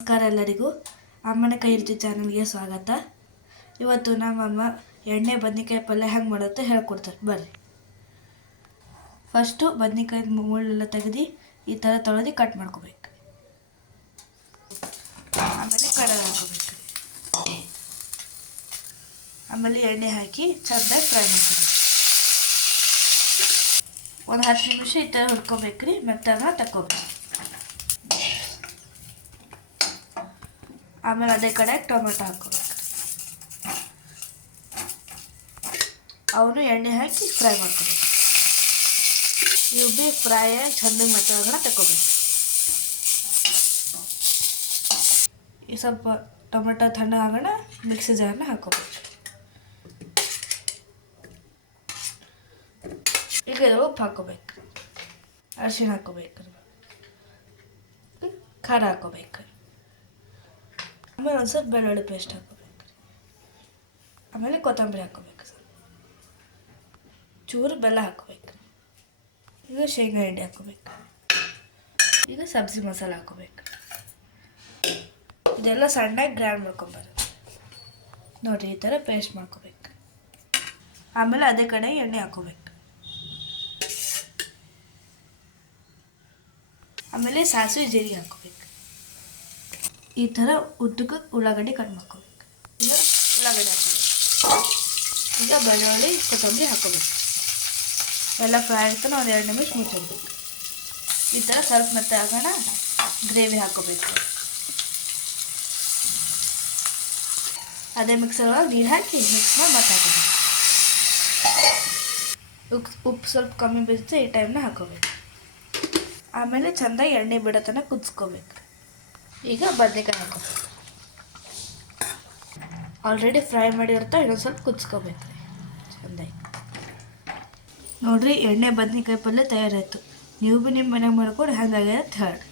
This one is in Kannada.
ನಮಸ್ಕಾರ ಎಲ್ಲರಿಗೂ. ಅಮ್ಮನ ಕೈ ರುಚಿ ಚಾನಲ್ಗೆ ಸ್ವಾಗತ. ಇವತ್ತು ನಮ್ಮಮ್ಮ ಎಣ್ಣೆ ಬದ್ನಿಕಾಯಿ ಪಲ್ಯ ಹೆಂಗೆ ಮಾಡುತ್ತೆ ಹೇಳ್ಕೊಡ್ತಾರೆ ಬರ್ರಿ. ಫಸ್ಟು ಬದ್ನಿಕಾಯಿ ಮುಳ್ಳೆಲ್ಲ ತೆಗೆದು ಈ ಥರ ತೊಳೆದು ಕಟ್ ಮಾಡ್ಕೋಬೇಕು. ಆಮೇಲೆ ಕಡಲೆ ಹಾಕೋಬೇಕು. ಆಮೇಲೆ ಎಣ್ಣೆ ಹಾಕಿ ಚೆನ್ನಾಗಿ ಫ್ರೈ ಮಾಡ್ಕೋಬೇಕು. ಒಂದು 10 ನಿಮಿಷ ಈ ಥರ ಹುರ್ಕೋಬೇಕ್ರಿ. ಮತ್ತೆ ಅದನ್ನ ತಗೋಬೇಕು. ಆಮೇಲೆ ಅದೇ ಕಡೆ ಟೊಮೆಟೊ ಹಾಕೋಬೇಕು. ಅವನು ಎಣ್ಣೆ ಹಾಕಿ ಫ್ರೈ ಮಾಡ್ಕೋಬೇಕು. ಇವು ಭೀ ಫ್ರೈ ಚಂದ ಮಸಾಲಗಳನ್ನ ತಗೋಬೇಕು. ಈ ಸ್ವಲ್ಪ ಟೊಮೆಟೊ ತಣ್ಣ ಆಗೋಣ ಮಿಕ್ಸಿ ಜಾರನ್ನ ಹಾಕೋಬೇಕು. ಈಗ ಉಪ್ಪು ಹಾಕೋಬೇಕು, ಅರಿಶಿಣ ಹಾಕೋಬೇಕು, ಖಾರ ಹಾಕೋಬೇಕು. ಆಮೇಲೆ ಒಂದು ಸ್ವಲ್ಪ ಬೆಳ್ಳುಳ್ಳಿ ಪೇಸ್ಟ್ ಹಾಕೋಬೇಕು. ಆಮೇಲೆ ಕೊತ್ತಂಬರಿ ಹಾಕೋಬೇಕು. ಚೂರು ಬೆಲ್ಲ ಹಾಕೋಬೇಕು. ಈಗ ಶೇಂಗಾ ಹಿಂಡಿ ಹಾಕೋಬೇಕು. ಈಗ ಸಬ್ಜಿ ಮಸಾಲೆ ಹಾಕೋಬೇಕು. ಇದೆಲ್ಲ ಸಣ್ಣಗೆ ಗ್ರೈಂಡ್ ಮಾಡ್ಕೊಬಾರ್ದು ನೋಡಿರಿ, ಈ ಥರ ಪೇಸ್ಟ್ ಮಾಡ್ಕೋಬೇಕು. ಆಮೇಲೆ ಅದೇ ಕಡೆ ಎಣ್ಣೆ ಹಾಕೋಬೇಕು. ಆಮೇಲೆ ಸಾಸಿವೆ ಜೀರಿಗೆ ಹಾಕೋಬೇಕು. ಈ ಥರ ಉದ್ದಕ್ಕೆ ಉಳ್ಳಾಗಡ್ಡಿ ಕಟ್ ಮಾಡ್ಕೋಬೇಕು. ಈಗ ಉಳ್ಳಾಗಡ್ಡಿ ಹಾಕೋಬೇಕು. ಈಗ ಬೆಳ್ಳುಳ್ಳಿ ಕೊತ್ತಂಬರಿ ಹಾಕೋಬೇಕು. ಎಲ್ಲ ಫ್ರೈ ಆಗ್ತಾನೆ ಒಂದು 2 ನಿಮಿಷ ಮುಚ್ಚಿಡ್ಬೇಕು. ಈ ಥರ ಸ್ವಲ್ಪ ಮತ್ತೆ ಆಗೋಣ ಗ್ರೇವಿ ಹಾಕೋಬೇಕು. ಅದೇ ಮಿಕ್ಸರ್ ಒಳಗೆ ನೀರು ಹಾಕಿ ಮಿಕ್ಸ್ ಮಾಡಿ ಮತ್ತೆ ಹಾಕೋಬೇಕು. ಉಪ್ಪು ಸ್ವಲ್ಪ ಕಮ್ಮಿ ಬಿದ್ದರೆ ಈ ಟೈಮ್ನ ಹಾಕೋಬೇಕು. ಆಮೇಲೆ ಚೆಂದಾಗಿ ಎಣ್ಣೆ ಬಿಡೋ ತನಕ ಕುದಿಸ್ಕೋಬೇಕು. ಈಗ ಬದನೆಕಾಯಿ ಹಾಕೋಬೇಕು. ಆಲ್ರೆಡಿ ಫ್ರೈ ಮಾಡಿರ್ತಾ ಇನ್ನೊಂದು ಸ್ವಲ್ಪ ಕುದಿಸ್ಕೋಬೇಕು ಚೆಂದಾಗಿ. ನೋಡಿರಿ, ಎಣ್ಣೆ ಬದನೆಕಾಯಿ ಪಲ್ಯ ತಯಾರಾಯಿತು. ನೀವು ಭೀ ನಿಮ್ಮ ಮನೆಗೆ ಮಾಡ್ಕೊಂಡು ಹೆಂಗಾಗ್ಯದ ಅಂತ ಹೇಳಿ.